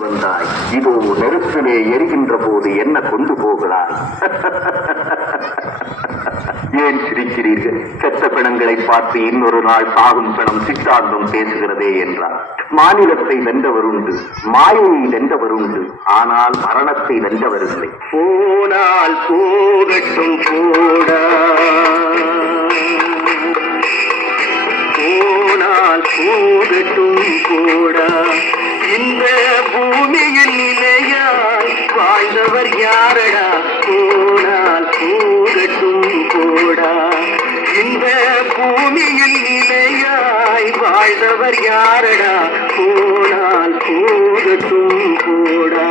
வந்தாய், இதோ நெருப்பிலே எரிகின்ற போது என்ன கொண்டு போகிறாய்? ஏன் சிரிக்கிறீர்கள்? செத்த பிணங்களை பார்த்து இன்னொரு நாள் சாகும் பிணம் சித்தாந்தம் பேசுகிறதே என்றார். மாநிலத்தை வென்றவர் உண்டு, மாயையை வென்றவர் உண்டு, ஆனால் மரணத்தை வென்றவரில்லை. போனால் போகட்டும் போடா, போனால் போகட்டும் போடா, இந்த பூமியில் நிலையாய் வாழ்ந்தவர் யாரடா? போனால் போகட்டும் போடா, இந்த பூமியில் நிலையாய் வாழ்ந்தவர் யாரடா? போனால் போகட்டும் போடா.